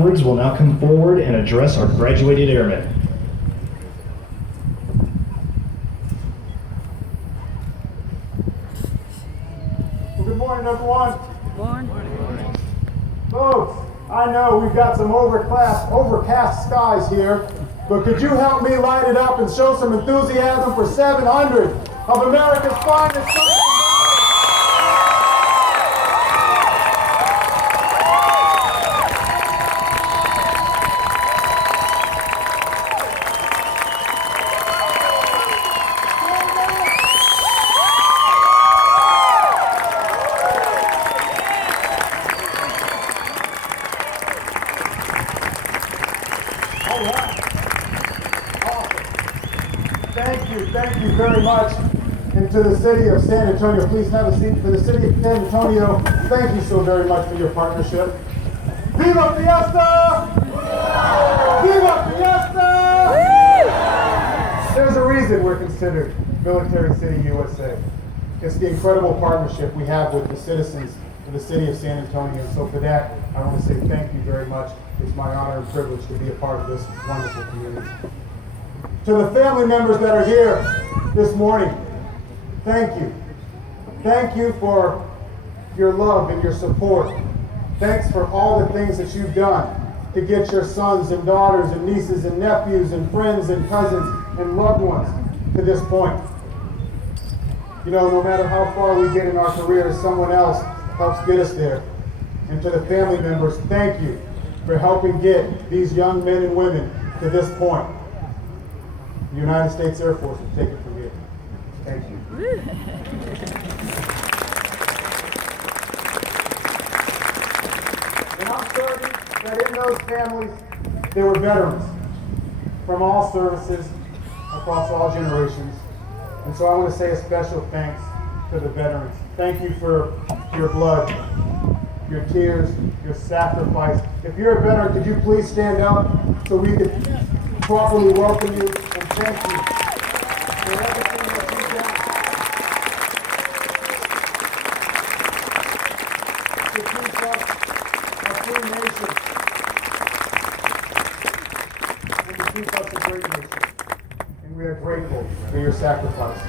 Edwards will now come forward and address our graduated airmen. Well, good morning, everyone. Good morning. Folks, I know we've got some overcast skies here, but could you help me light it up and show some enthusiasm for 700 of America's finest sons? Thank you very much. And to the city of San Antonio, please have a seat. For the city of San Antonio, thank you so very much for your partnership. Viva Fiesta! Viva Fiesta! There's a reason we're considered Military City USA. It's the incredible partnership we have with the citizens of the city of San Antonio. So for that, I want to say thank you very much. It's my honor and privilege to be a part of this wonderful community. To the family members that are here this morning, thank you. Thank you for your love and your support. Thanks for all the things that you've done to get your sons and daughters and nieces and nephews and friends and cousins and loved ones to this point. You know, no matter how far we get in our careers, someone else helps get us there. And to the family members, thank you for helping get these young men and women to this point. The United States Air Force will take it from here. Thank you. And I'm certain that in those families, there were veterans from all services, across all generations. And so I want to say a special thanks to the veterans. Thank you for your blood, your tears, your sacrifice. If you're a veteran, could you please stand up so we can properly welcome you and thank you for everything that you've done to keep us a free nation and to keep us a great nation. And we are grateful for your sacrifice.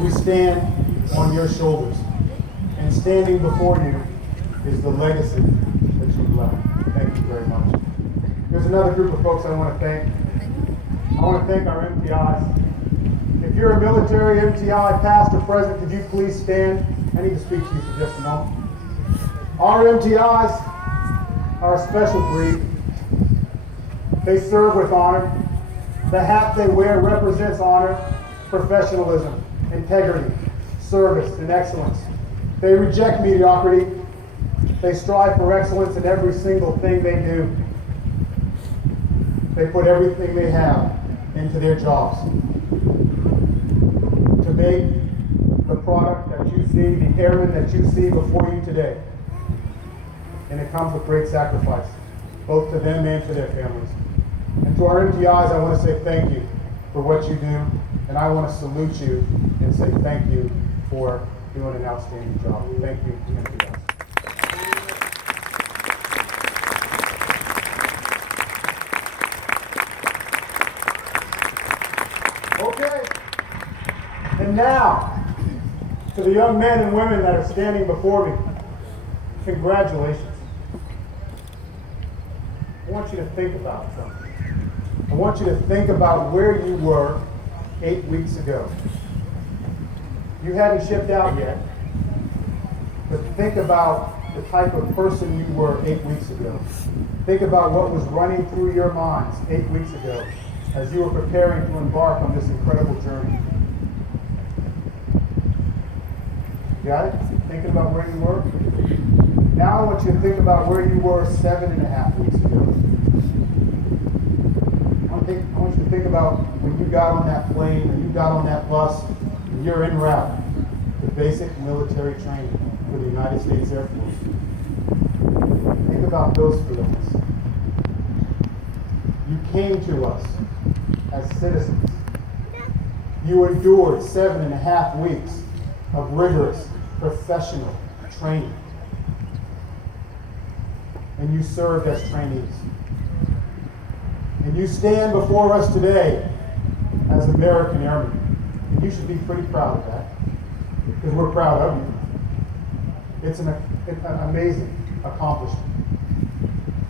We stand on your shoulders, and standing before you is the legacy that you've left. Thank you very much. There's another group of folks I want to thank. I want to thank our MTIs. If you're a military MTI, past or present, could you please stand? I need to speak to you for just a moment. Our MTIs are a special breed. They serve with honor. The hat they wear represents honor, professionalism, integrity, service, and excellence. They reject mediocrity. They strive for excellence in every single thing they do. They put everything they have into their jobs to make the product that you see, the airmen that you see before you today. And it comes with great sacrifice, both to them and to their families. And to our MTIs, I want to say thank you for what you do, and I want to salute you and say thank you for doing an outstanding job. Thank you, MTIs. Okay, and now, to the young men and women that are standing before me, congratulations. I want you to think about something. I want you to think about where you were 8 weeks ago. You hadn't shipped out yet, but think about the type of person you were 8 weeks ago. Think about what was running through your minds 8 weeks ago as you were preparing to embark on this incredible journey. Got it? Thinking about where you were? Now I want you to think about where you were 7.5 weeks ago. I want you to think about when you got on that plane, when you got on that bus, and you're en route to basic military training for the United States Air Force. Think about those feelings. You came to us as citizens. You endured 7.5 weeks of rigorous professional training. And you served as trainees. And you stand before us today as American Airmen. And you should be pretty proud of that, because we're proud of you. It's an amazing accomplishment.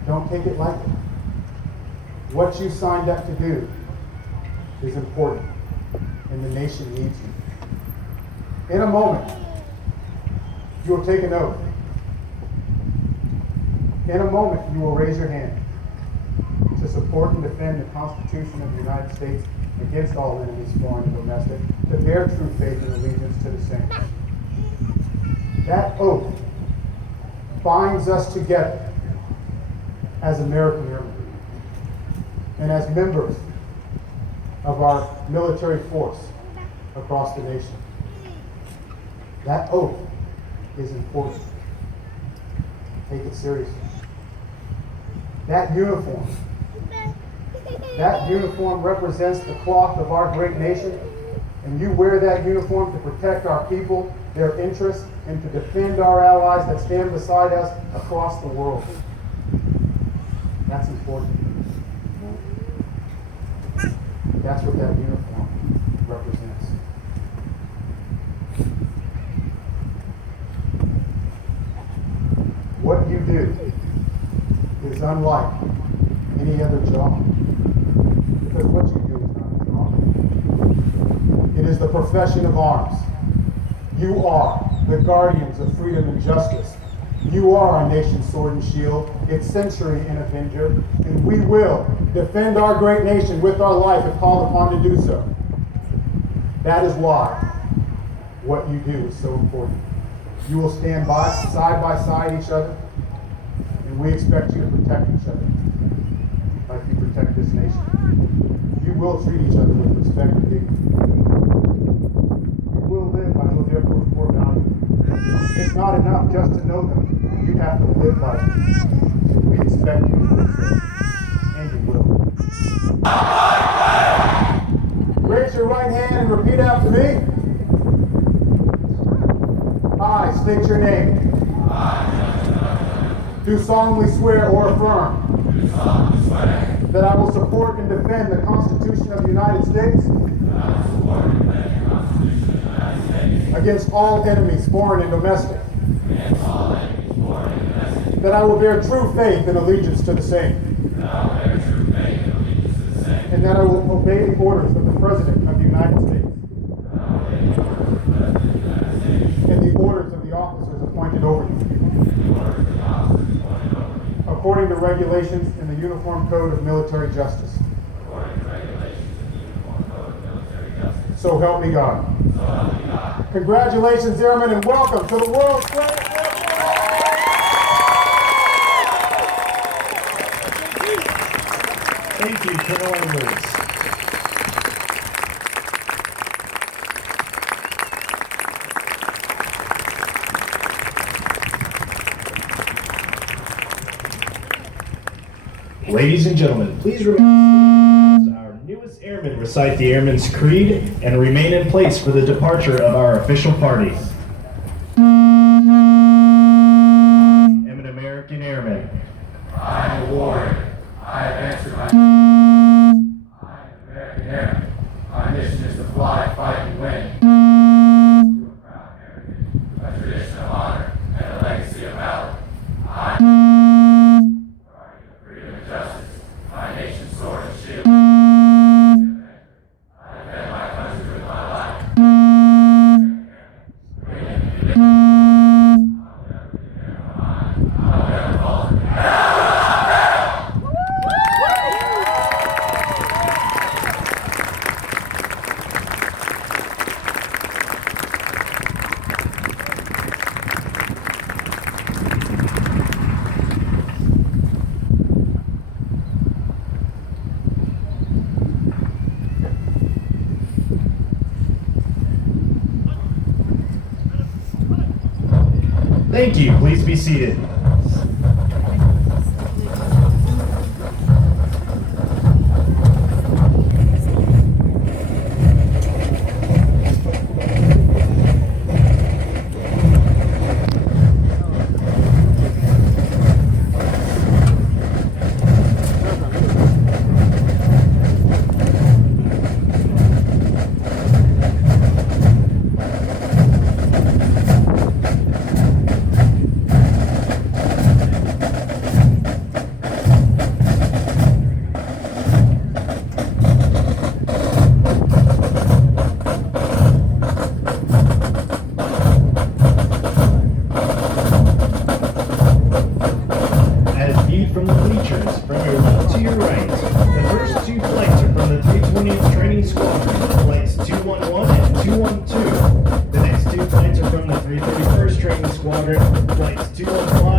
Don't take it lightly. What you signed up to do is important, and the nation needs you. In a moment, you will take an oath. In a moment, you will raise your hand to support and defend the Constitution of the United States against all enemies, foreign and domestic, to bear true faith and allegiance to the same. That oath binds us together as American Airmen and as members of our military force across the nation. That oath is important. Take it seriously. That uniform represents the cloth of our great nation, and you wear that uniform to protect our people, their interests, and to defend our allies that stand beside us across the world. That's important. That's what that uniform represents. What you do is unlike any other job, because what you do is not a job. It is the profession of arms. You are the guardians of freedom and justice. You are our nation's sword and shield, its century and avenger, and we will defend our great nation with our life if called upon to do so. That is why what you do is so important. You will stand side by side each other, and we expect you to protect each other like you protect this nation. You will treat each other with respect and dignity. You will live by those Air Force core values. It's not enough just to know them. You have to live by them. We expect you to do so, and you will. Raise your right hand and repeat after me. I state your name. Do solemnly swear or affirm that I will support and defend the Constitution of the United States against all enemies, foreign and domestic. That I will bear true faith and allegiance to the same. And that I will obey the orders of the President of the United States. And the orders of the officers appointed over me. According to regulations in the Uniform Code of Military Justice. So help me God. Congratulations, Airmen, and welcome to the world's greatest Air Force. Thank you, Carola Air Force. Ladies and gentlemen, please remain as our newest airmen recite the Airman's Creed and remain in place for the departure of our official party. I am an American Airman. I am a warrior. I have answered my I am an American Airman. My mission is to fly, fight, and win. To a proud heritage, a tradition of honor, and a legacy of valor. I am guardian of freedom and justice, my nation's sword and shield. I defend my country with my life. I'll never falter. Thank you. Please be seated. Squadron, flights 215